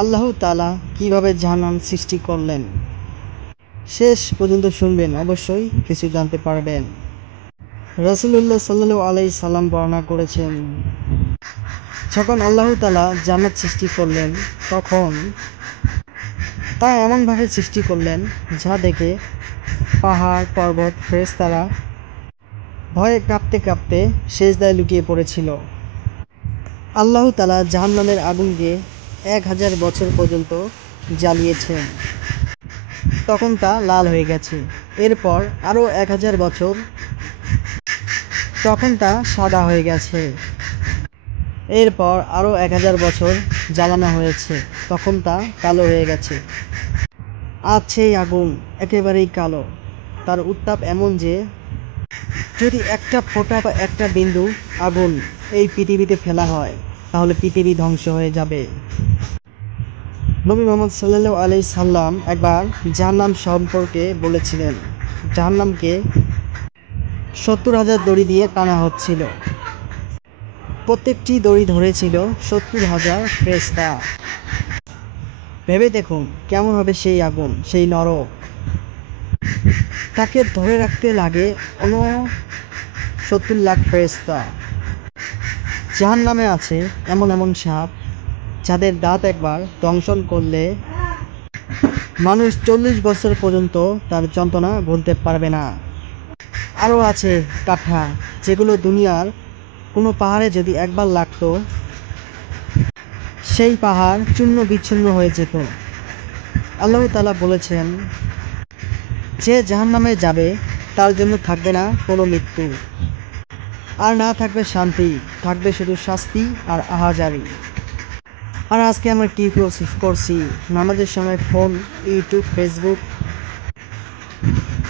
আল্লাহ তাআলা কিভাবে জাহান্নাম সৃষ্টি করলেন, শেষ পর্যন্ত শুনবেন, অবশ্যই কিছু জানতে পারবেন। রাসূলুল্লাহ সাল্লাল্লাহু আলাইহি সাল্লাম বর্ণনা করেছেন, যখন আল্লাহ তাআলা জান্নাত সৃষ্টি করলেন, তখন তা এমনভাবে সৃষ্টি করলেন যা দেখে পাহাড় পর্বত ফেরেশতারা ভয়ে কাঁপতে কাঁপতে সেজদায় লুটিয়ে পড়েছিল। আল্লাহ তাআলা জাহান্নামের আগুন দিয়ে 1000 বছর পর্যন্ত জ্বালিয়েছেন, তখন তা লাল হয়ে গেছে। এরপর আরও 1000 বছর, তখন তা সাদা হয়ে গেছে। এরপর আরও 1000 বছর জ্বালানো হয়েছে, তখন তা কালো হয়ে গেছে। আজ সেই আগুন একেবারেই কালো। তার উত্তাপ এমন যে যদি একটা ফোঁটা বা একটা বিন্দু আগুন এই পৃথিবীতে ফেলা হয়, তাহলে পৃথিবী ধ্বংস হয়ে যাবে। নবী মুহাম্মদ সাল্লাল্লাহু আলাইহি সাল্লাম একবার জাহান্নাম সম্পর্কে বলেছিলেন, জাহান্নামকে 70,000 দড়ি দিয়ে টানা হচ্ছিল। প্রত্যেকটি দড়ি ধরেছিল 70,000 ফেরেশতা। ভেবে দেখুন কেমন হবে সেই আগুন, সেই নরক। তাকে ধরে রাখতে লাগে 70 লাখ ফেরেশতা। জাহান্নামে আছে এমন এমন সাপ, যাদের দাঁত একবার দংশন করলে মানুষ 40 বছর পর্যন্ত তার যন্ত্রণা ভুলতে পারবে না। আরও আছে কাঁটা, যেগুলো দুনিয়ার কোনো পাহাড়ে যদি একবার লাগতো, সেই পাহাড় চূর্ণ বিচ্ছিন্ন হয়ে যেত। আল্লাহ তাআলা বলেছেন, যে জাহান্নামে যাবে তার জন্য থাকবে না কোনো মৃত্যু, আর না থাকবে শান্তি, থাকবে শুধু শাস্তি আর আহাজারি। আর আজকে আমরা কী করছি, নামাজের সময় ফোন, ইউটিউব, ফেসবুক,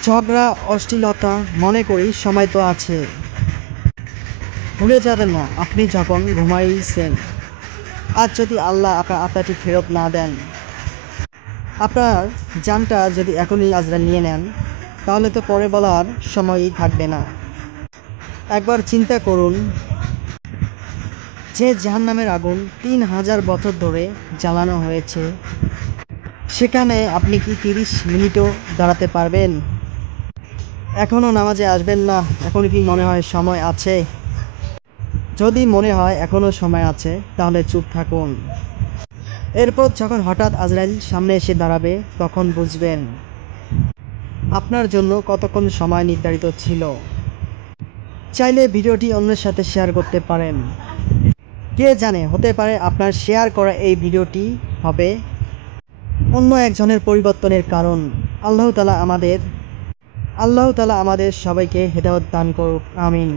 ঝগড়া, অশ্লীলতা। মনে করি সময় তো আছে। ভুলে যাবেন না, আপনি যখন ঘুমাইছেন, আজ যদি আল্লাহ আপনার আত্মাটি ফেরত না দেন, আপনার জানটা যদি এখনই আজরাইল নিয়ে নেন, তাহলে তো পরে বলার সময়ই থাকবে না। একবার চিন্তা করুন, যে জাহান্নামের আগুন 3000 বছর ধরে জ্বালানো হয়েছে, সেখানে আপনি কি 30 মিনিটও দাঁড়াতে পারবেন? এখনও নামাজে আসবেন না? এখন কি মনে হয় সময় আছে? যদি মনে হয় এখনও সময় আছে, তাহলে চুপ থাকুন। এরপর যখন হঠাৎ আজরাইল সামনে এসে দাঁড়াবে, তখন বুঝবেন আপনার জন্য কতক্ষণ সময় নির্ধারিত ছিল। চাইলে ভিডিওটি অন্যের সাথে শেয়ার করতে পারেন। কে জানে, হতে পারে আপনার শেয়ার করা এই ভিডিওটি হবে অন্য একজনের পরিবর্তনের কারণ। আল্লাহ তাআলা আমাদের সবাইকে হেদায়েত দান করুক, আমিন।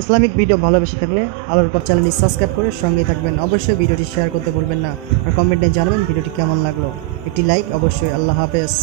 ইসলামিক ভিডিও ভালোবেসে থাকলে আলোর পর চ্যানেলটি সাবস্ক্রাইব করে সঙ্গে থাকবেন। অবশ্যই ভিডিওটি শেয়ার করতে ভুলবেন না, আর কমেন্টে জানাবেন ভিডিওটি কেমন লাগলো। একটি লাইক অবশ্যই। আল্লাহ হাফেজ।